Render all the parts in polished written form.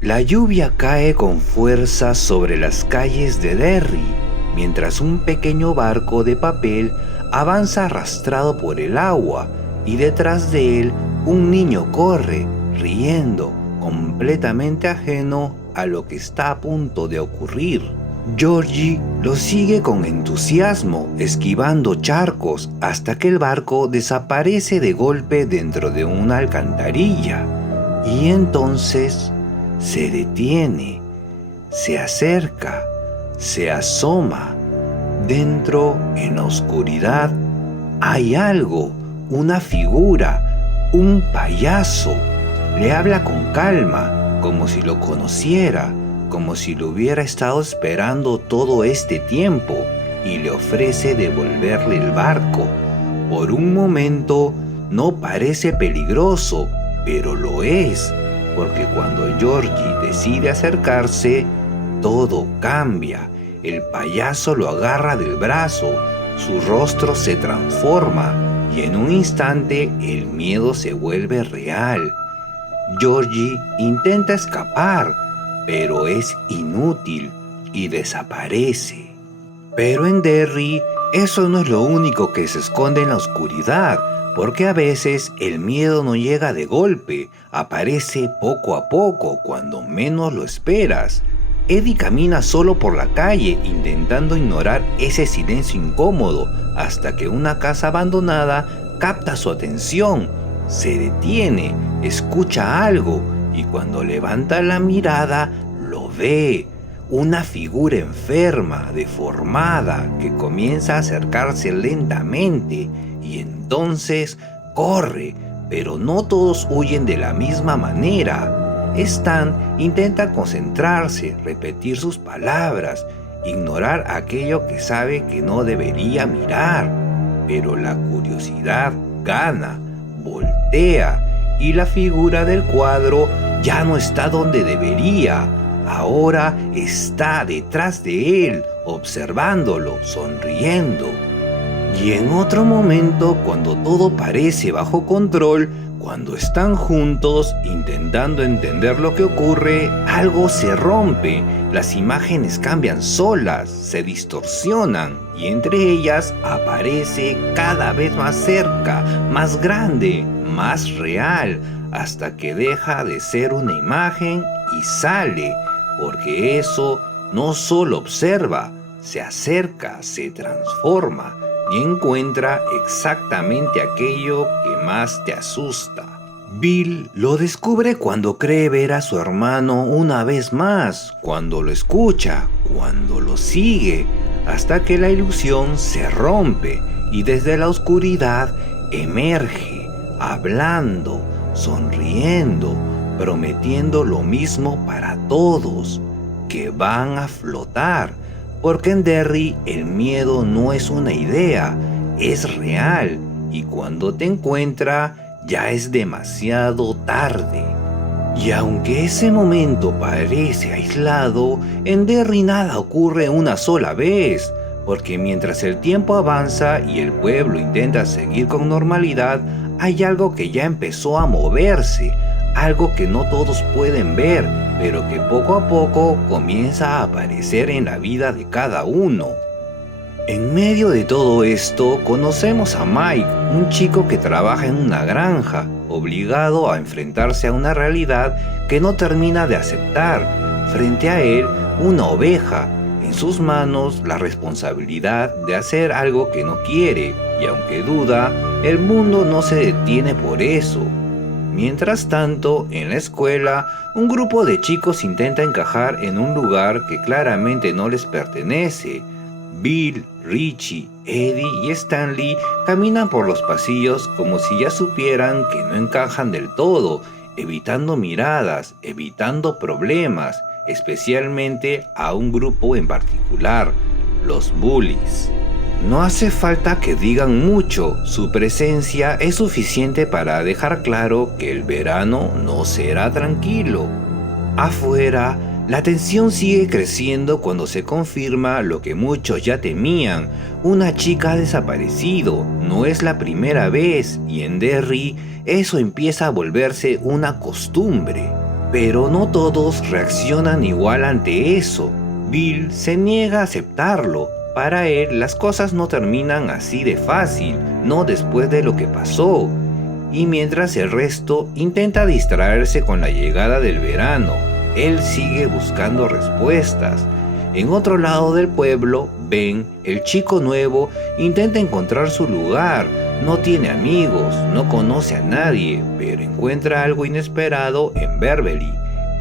La lluvia cae con fuerza sobre las calles de Derry, mientras un pequeño barco de papel avanza arrastrado por el agua y detrás de él un niño corre, riendo, completamente ajeno a lo que está a punto de ocurrir. Georgie lo sigue con entusiasmo, esquivando charcos hasta que el barco desaparece de golpe dentro de una alcantarilla. Y entonces se detiene, se acerca, se asoma. Dentro, en la oscuridad, hay algo, una figura, un payaso. Le habla con calma, como si lo conociera, como si lo hubiera estado esperando todo este tiempo, y le ofrece devolverle el barco. Por un momento no parece peligroso, pero lo es, porque cuando Georgie decide acercarse, todo cambia. El payaso lo agarra del brazo, su rostro se transforma y en un instante el miedo se vuelve real. Georgie intenta escapar, pero es inútil y desaparece. Pero en Derry, eso no es lo único que se esconde en la oscuridad, porque a veces el miedo no llega de golpe, aparece poco a poco, cuando menos lo esperas. Eddie camina solo por la calle, intentando ignorar ese silencio incómodo, hasta que una casa abandonada capta su atención. Se detiene, escucha algo, y cuando levanta la mirada, lo ve. Una figura enferma, deformada, que comienza a acercarse lentamente, y entonces corre, pero no todos huyen de la misma manera. Stan intenta concentrarse, repetir sus palabras, ignorar aquello que sabe que no debería mirar, pero la curiosidad gana, voltea, y la figura del cuadro ya no está donde debería. Ahora está detrás de él, observándolo, sonriendo. Y en otro momento, cuando todo parece bajo control, cuando están juntos intentando entender lo que ocurre, algo se rompe. Las imágenes cambian solas, se distorsionan y entre ellas aparece cada vez más cerca, más grande, más real, hasta que deja de ser una imagen y sale, porque eso no solo observa, se acerca, se transforma y encuentra exactamente aquello que más te asusta. Bill lo descubre cuando cree ver a su hermano una vez más, cuando lo escucha, cuando lo sigue, hasta que la ilusión se rompe y desde la oscuridad emerge, hablando, sonriendo, prometiendo lo mismo para todos, que van a flotar. Porque en Derry el miedo no es una idea, es real, y cuando te encuentra ya es demasiado tarde. Y aunque ese momento parece aislado, en Derry nada ocurre una sola vez, porque mientras el tiempo avanza y el pueblo intenta seguir con normalidad, hay algo que ya empezó a moverse, algo que no todos pueden ver, pero que poco a poco comienza a aparecer en la vida de cada uno. En medio de todo esto, conocemos a Mike, un chico que trabaja en una granja, obligado a enfrentarse a una realidad que no termina de aceptar. Frente a él, una oveja, en sus manos la responsabilidad de hacer algo que no quiere, y aunque duda, el mundo no se detiene por eso. Mientras tanto, en la escuela, un grupo de chicos intenta encajar en un lugar que claramente no les pertenece. Bill, Richie, Eddie y Stanley caminan por los pasillos como si ya supieran que no encajan del todo, evitando miradas, evitando problemas, especialmente a un grupo en particular, los bullies. No hace falta que digan mucho, su presencia es suficiente para dejar claro que el verano no será tranquilo. Afuera, la tensión sigue creciendo cuando se confirma lo que muchos ya temían. Una chica ha desaparecido, no es la primera vez, y en Derry eso empieza a volverse una costumbre. Pero no todos reaccionan igual ante eso. Bill se niega a aceptarlo. Para él las cosas no terminan así de fácil, no después de lo que pasó. Y mientras el resto intenta distraerse con la llegada del verano, él sigue buscando respuestas. En otro lado del pueblo, Ben, el chico nuevo, intenta encontrar su lugar. No tiene amigos, no conoce a nadie, pero encuentra algo inesperado en Beverly,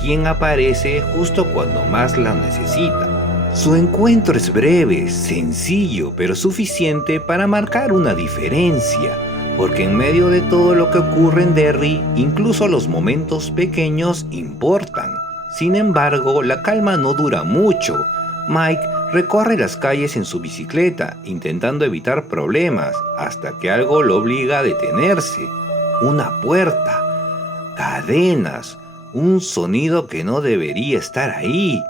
quien aparece justo cuando más la necesita. Su encuentro es breve, sencillo, pero suficiente para marcar una diferencia, porque en medio de todo lo que ocurre en Derry, incluso los momentos pequeños importan. Sin embargo, la calma no dura mucho. Mike recorre las calles en su bicicleta, intentando evitar problemas, hasta que algo lo obliga a detenerse. Una puerta, cadenas, un sonido que no debería estar ahí.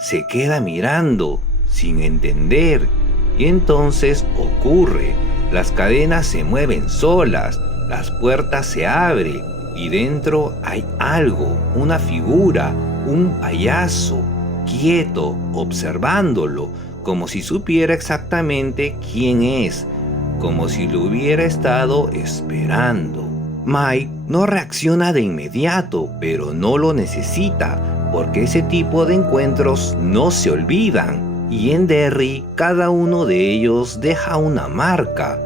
Se queda mirando, sin entender, y entonces ocurre. Las cadenas se mueven solas, las puertas se abren, y dentro hay algo, una figura, un payaso, quieto, observándolo, como si supiera exactamente quién es, como si lo hubiera estado esperando. Mike no reacciona de inmediato, pero no lo necesita, porque ese tipo de encuentros no se olvidan, y en Derry cada uno de ellos deja una marca.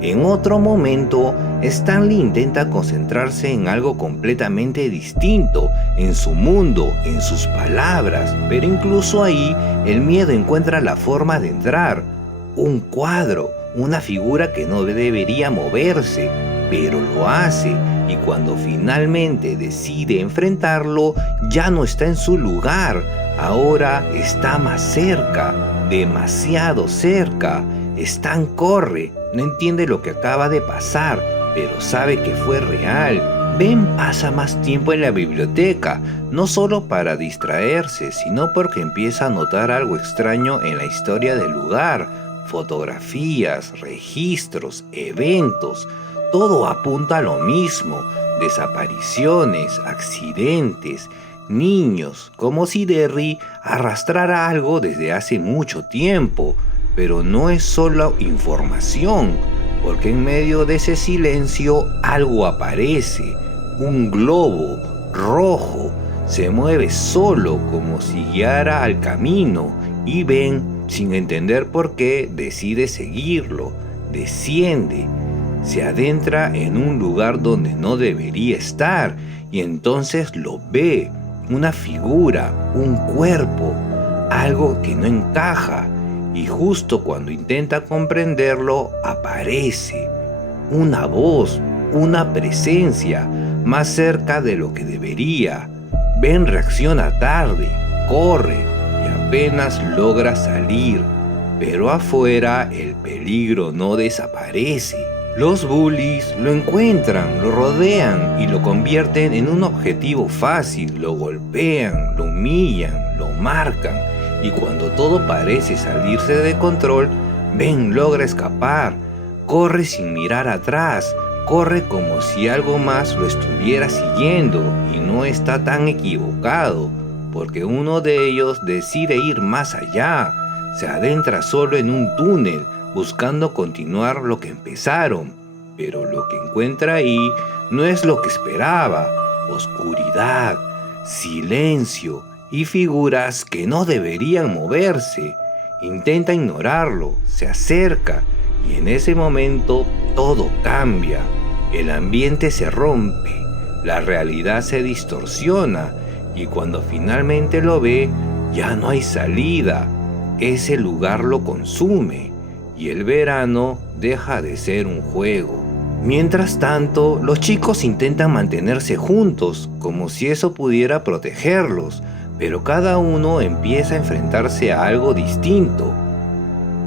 En otro momento, Stanley intenta concentrarse en algo completamente distinto, en su mundo, en sus palabras, pero incluso ahí el miedo encuentra la forma de entrar. Un cuadro, una figura que no debería moverse, pero lo hace, y cuando finalmente decide enfrentarlo, ya no está en su lugar, ahora está más cerca, demasiado cerca. Stan corre, no entiende lo que acaba de pasar, pero sabe que fue real. Ben pasa más tiempo en la biblioteca, no solo para distraerse, sino porque empieza a notar algo extraño en la historia del lugar. Fotografías, registros, eventos, todo apunta a lo mismo. Desapariciones, accidentes, niños, como si Derry arrastrara algo desde hace mucho tiempo. Pero no es solo información, porque en medio de ese silencio algo aparece. Un globo rojo se mueve solo como si guiara al camino, y Ben, sin entender por qué, decide seguirlo. Desciende, se adentra en un lugar donde no debería estar, y entonces lo ve. Una figura, un cuerpo, algo que no encaja. Y justo cuando intenta comprenderlo, aparece una voz, una presencia, más cerca de lo que debería. Ben reacciona tarde, corre y apenas logra salir, pero afuera el peligro no desaparece. Los bullies lo encuentran, lo rodean y lo convierten en un objetivo fácil, lo golpean, lo humillan, lo marcan. Y cuando todo parece salirse de control, Ben logra escapar. Corre sin mirar atrás, corre como si algo más lo estuviera siguiendo, y no está tan equivocado, porque uno de ellos decide ir más allá. Se adentra solo en un túnel, buscando continuar lo que empezaron. Pero lo que encuentra ahí no es lo que esperaba. Oscuridad, silencio y figuras que no deberían moverse. Intenta ignorarlo, se acerca, y en ese momento todo cambia. El ambiente se rompe, la realidad se distorsiona, y cuando finalmente lo ve, ya no hay salida. Ese lugar lo consume, y el verano deja de ser un juego. Mientras tanto, los chicos intentan mantenerse juntos, como si eso pudiera protegerlos, pero cada uno empieza a enfrentarse a algo distinto.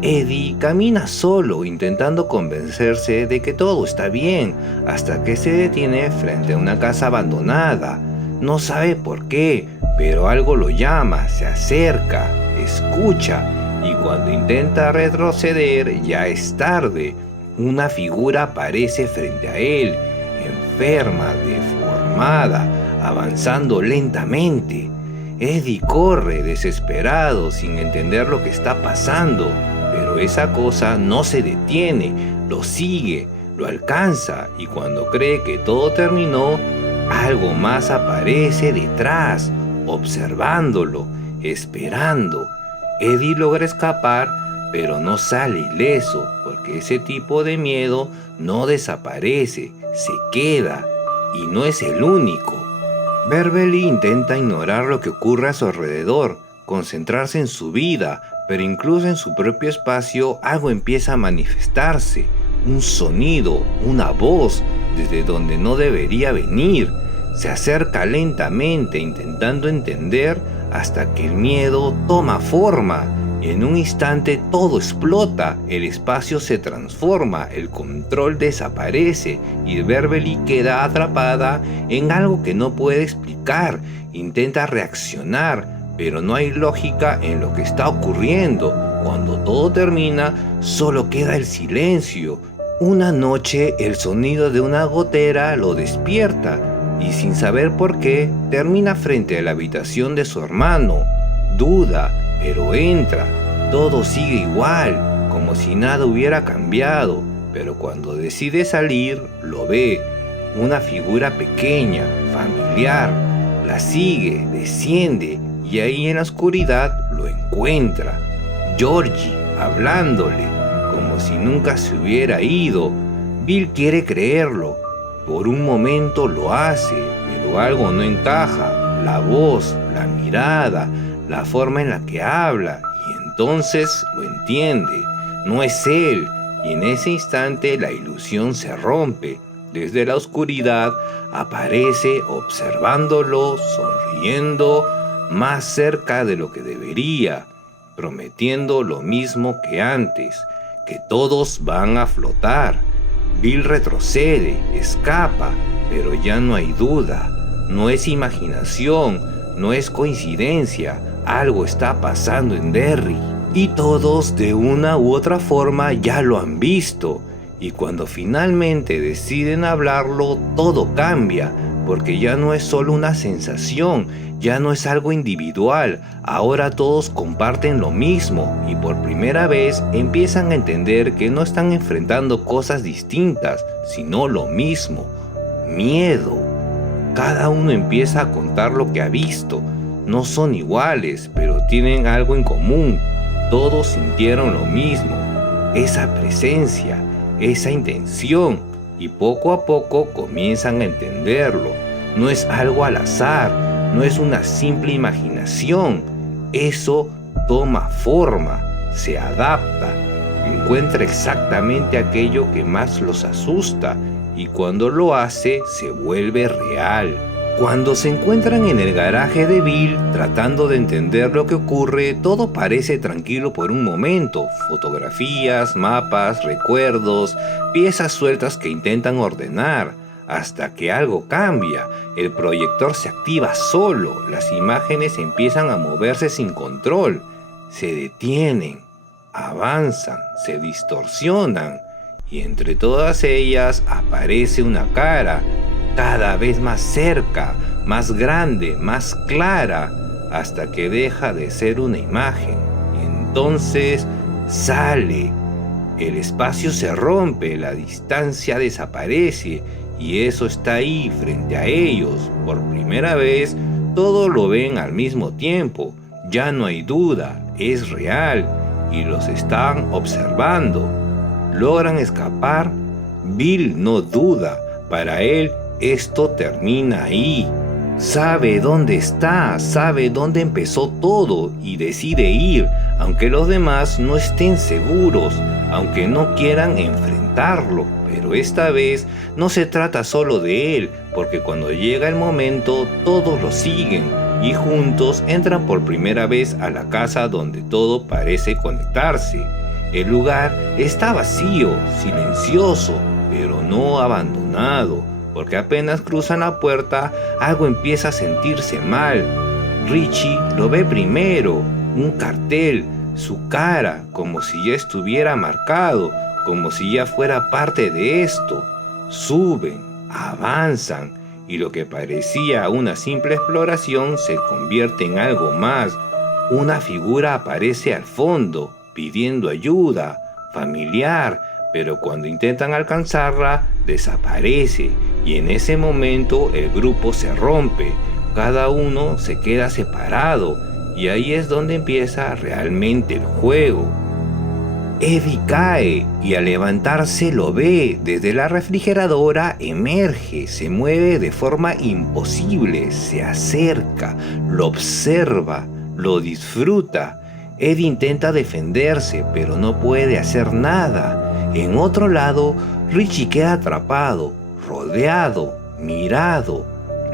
Eddie camina solo, intentando convencerse de que todo está bien, hasta que se detiene frente a una casa abandonada. No sabe por qué, pero algo lo llama, se acerca, escucha, y cuando intenta retroceder ya es tarde. Una figura aparece frente a él, enferma, deformada, avanzando lentamente. Eddie corre desesperado sin entender lo que está pasando, pero esa cosa no se detiene, lo sigue, lo alcanza y cuando cree que todo terminó, algo más aparece detrás, observándolo, esperando. Eddie logra escapar, pero no sale ileso, porque ese tipo de miedo no desaparece, se queda, y no es el único. Beverly intenta ignorar lo que ocurre a su alrededor, concentrarse en su vida, pero incluso en su propio espacio algo empieza a manifestarse, un sonido, una voz, desde donde no debería venir. Se acerca lentamente intentando entender hasta que el miedo toma forma. En un instante todo explota, el espacio se transforma, el control desaparece y Beverly queda atrapada en algo que no puede explicar. Intenta reaccionar, pero no hay lógica en lo que está ocurriendo. Cuando todo termina, solo queda el silencio. Una noche el sonido de una gotera lo despierta y sin saber por qué termina frente a la habitación de su hermano. Duda, pero entra. Todo sigue igual, como si nada hubiera cambiado, pero cuando decide salir, lo ve. Una figura pequeña, familiar. La sigue, desciende y ahí en la oscuridad lo encuentra. Georgie, hablándole, como si nunca se hubiera ido. Bill quiere creerlo. Por un momento lo hace, pero algo no encaja. La voz, la mirada, la forma en la que habla. Y entonces lo entiende. No es él. Y en ese instante la ilusión se rompe. Desde la oscuridad aparece observándolo, sonriendo, más cerca de lo que debería, prometiendo lo mismo que antes, que todos van a flotar. Bill retrocede, escapa, pero ya no hay duda. No es imaginación, no es coincidencia. Algo está pasando en Derry. Y todos de una u otra forma ya lo han visto. Y cuando finalmente deciden hablarlo, todo cambia, porque ya no es solo una sensación, ya no es algo individual, ahora todos comparten lo mismo y por primera vez empiezan a entender que no están enfrentando cosas distintas, sino lo mismo, miedo. Cada uno empieza a contar lo que ha visto, no son iguales, pero tienen algo en común, todos sintieron lo mismo, esa presencia, esa intención, y poco a poco comienzan a entenderlo. No es algo al azar, no es una simple imaginación. Eso toma forma, se adapta, encuentra exactamente aquello que más los asusta y cuando lo hace se vuelve real. Cuando se encuentran en el garaje de Bill tratando de entender lo que ocurre, todo parece tranquilo por un momento. Fotografías, mapas, recuerdos, piezas sueltas que intentan ordenar. Hasta que algo cambia, el proyector se activa solo, las imágenes empiezan a moverse sin control, se detienen, avanzan, se distorsionan y entre todas ellas aparece una cara, cada vez más cerca, más grande, más clara, hasta que deja de ser una imagen y entonces sale. El espacio se rompe, la distancia desaparece y eso está ahí frente a ellos. Por primera vez, todos lo ven al mismo tiempo. Ya no hay duda, es real y los están observando. Logran escapar. Bill no duda, para él esto termina ahí. Sabe dónde está, sabe dónde empezó todo y decide ir, aunque los demás no estén seguros, aunque no quieran enfrentarlo. Pero esta vez no se trata solo de él, porque cuando llega el momento todos lo siguen y juntos entran por primera vez a la casa donde todo parece conectarse. El lugar está vacío, silencioso, pero no abandonado, porque apenas cruzan la puerta algo empieza a sentirse mal. Richie lo ve primero, un cartel, su cara, como si ya estuviera marcado, como si ya fuera parte de esto. Suben, avanzan y lo que parecía una simple exploración se convierte en algo más. Una figura aparece al fondo, pidiendo ayuda, familiar, pero cuando intentan alcanzarla, desaparece, y en ese momento el grupo se rompe, cada uno se queda separado, y ahí es donde empieza realmente el juego. Eddie cae y al levantarse lo ve. Desde la refrigeradora emerge, se mueve de forma imposible, se acerca, lo observa, lo disfruta. Eddie intenta defenderse, pero no puede hacer nada. En otro lado, Richie queda atrapado, rodeado, mirado,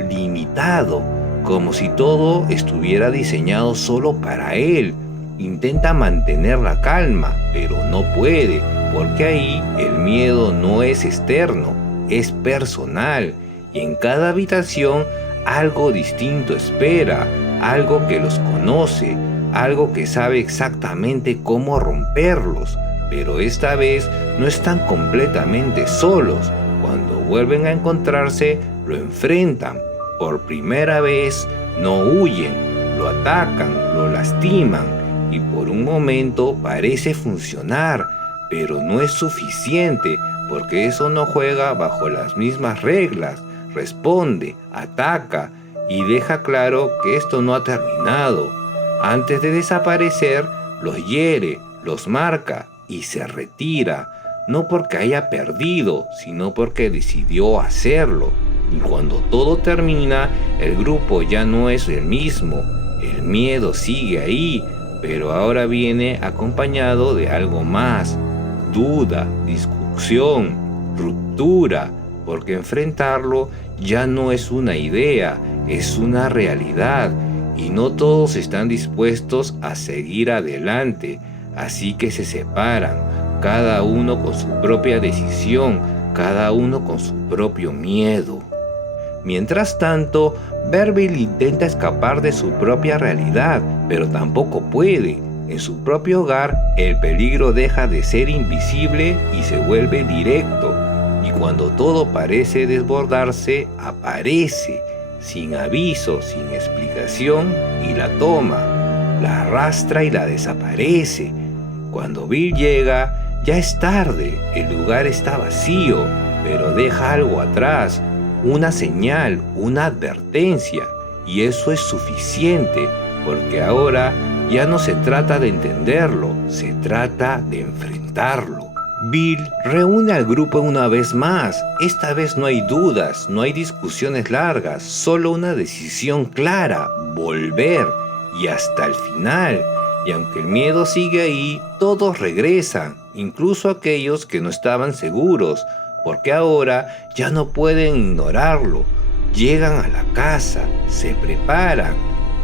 limitado, como si todo estuviera diseñado solo para él. Intenta mantener la calma, pero no puede, porque ahí el miedo no es externo, es personal, y en cada habitación algo distinto espera, algo que los conoce, algo que sabe exactamente cómo romperlos, pero esta vez no están completamente solos. Cuando vuelven a encontrarse, lo enfrentan. Por primera vez no huyen, lo atacan, lo lastiman, y por un momento parece funcionar, pero no es suficiente, porque eso no juega bajo las mismas reglas. Responde, ataca y deja claro que esto no ha terminado. Antes de desaparecer, los hiere, los marca y se retira, no porque haya perdido, sino porque decidió hacerlo. Y cuando todo termina, el grupo ya no es el mismo. El miedo sigue ahí, pero ahora viene acompañado de algo más: duda, discusión, ruptura, porque enfrentarlo ya no es una idea, es una realidad, y no todos están dispuestos a seguir adelante, así que se separan, cada uno con su propia decisión, cada uno con su propio miedo. Mientras tanto, Beverly intenta escapar de su propia realidad, pero tampoco puede. En su propio hogar, el peligro deja de ser invisible y se vuelve directo. Y cuando todo parece desbordarse, aparece, sin aviso, sin explicación, y la toma, la arrastra y la desaparece. Cuando Bill llega, ya es tarde, el lugar está vacío, pero deja algo atrás. Una señal, una advertencia, y eso es suficiente, porque ahora ya no se trata de entenderlo, se trata de enfrentarlo. Bill reúne al grupo una vez más. Esta vez no hay dudas, no hay discusiones largas, solo una decisión clara: volver, y hasta el final. Y aunque el miedo sigue ahí, todos regresan, incluso aquellos que no estaban seguros, porque ahora ya no pueden ignorarlo. Llegan a la casa, se preparan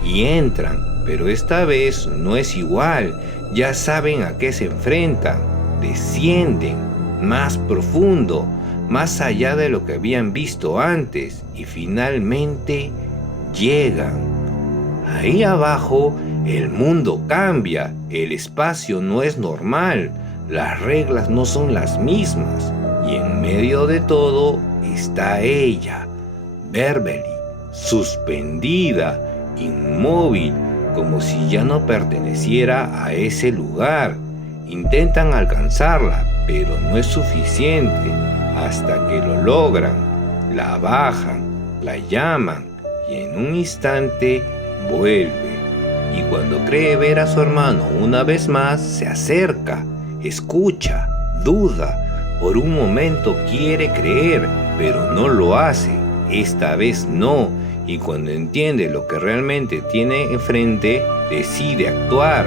y entran, pero esta vez no es igual. Ya saben a qué se enfrentan, descienden más profundo, más allá de lo que habían visto antes, y finalmente llegan. Ahí abajo el mundo cambia, el espacio no es normal, las reglas no son las mismas. Y en medio de todo está ella, Beverly, suspendida, inmóvil, como si ya no perteneciera a ese lugar. Intentan alcanzarla, pero no es suficiente, hasta que lo logran. La bajan, la llaman, y en un instante vuelve. Y cuando cree ver a su hermano una vez más, se acerca, escucha, duda. Por un momento quiere creer, pero no lo hace. Esta vez no. Y cuando entiende lo que realmente tiene enfrente, decide actuar.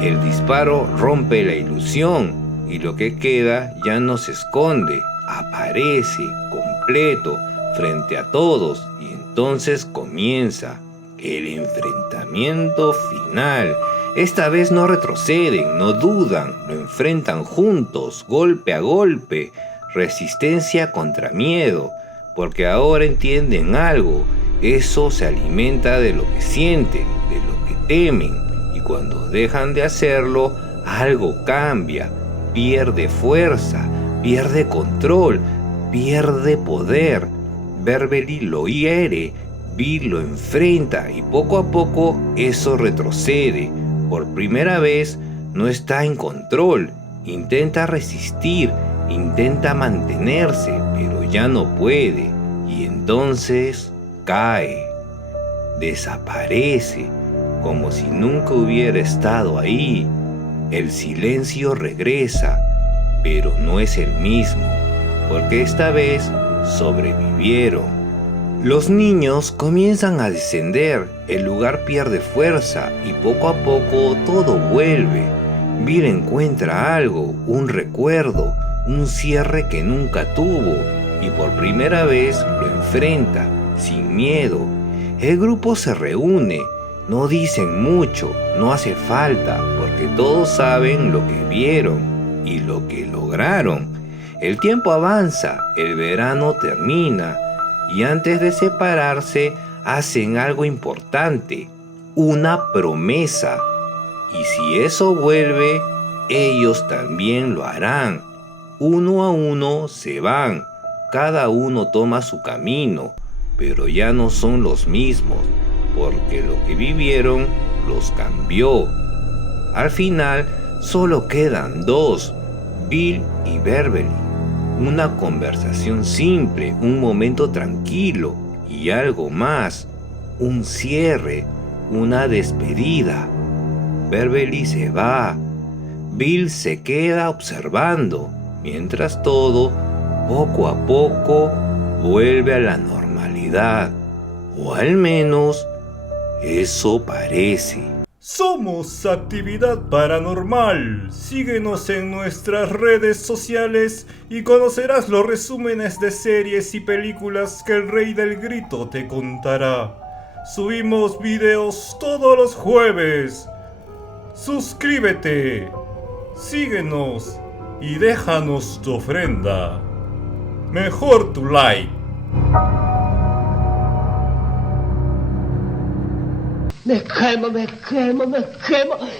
El disparo rompe la ilusión, y lo que queda ya no se esconde. Aparece completo frente a todos, y entonces comienza el enfrentamiento final. Esta vez no retroceden, no dudan, lo enfrentan juntos, golpe a golpe, resistencia contra miedo, porque ahora entienden algo. Eso se alimenta de lo que sienten, de lo que temen, y cuando dejan de hacerlo, algo cambia, pierde fuerza, pierde control, pierde poder. Beverly lo hiere, Bill lo enfrenta y poco a poco eso retrocede. Por primera vez no está en control, intenta resistir, intenta mantenerse, pero ya no puede y entonces cae, desaparece, como si nunca hubiera estado ahí. El silencio regresa, pero no es el mismo, porque esta vez sobrevivieron. Los niños comienzan a descender, el lugar pierde fuerza y poco a poco todo vuelve. Bill encuentra algo, un recuerdo, un cierre que nunca tuvo y por primera vez lo enfrenta, sin miedo. El grupo se reúne, no dicen mucho, no hace falta, porque todos saben lo que vieron y lo que lograron. El tiempo avanza, el verano termina. Y antes de separarse, hacen algo importante, una promesa. Y si eso vuelve, ellos también lo harán. Uno a uno se van, cada uno toma su camino, pero ya no son los mismos, porque lo que vivieron los cambió. Al final, solo quedan dos, Bill y Beverly. Una conversación simple, un momento tranquilo y algo más, un cierre, una despedida. Beverly se va, Bill se queda observando, mientras todo, poco a poco, vuelve a la normalidad, o al menos eso parece. Somos Actividad Paranormal. Síguenos en nuestras redes sociales y conocerás los resúmenes de series y películas que el Rey del Grito te contará. Subimos videos todos los jueves. Suscríbete, síguenos y déjanos tu ofrenda. Mejor tu like. Me quemo, me quemo, me quemo.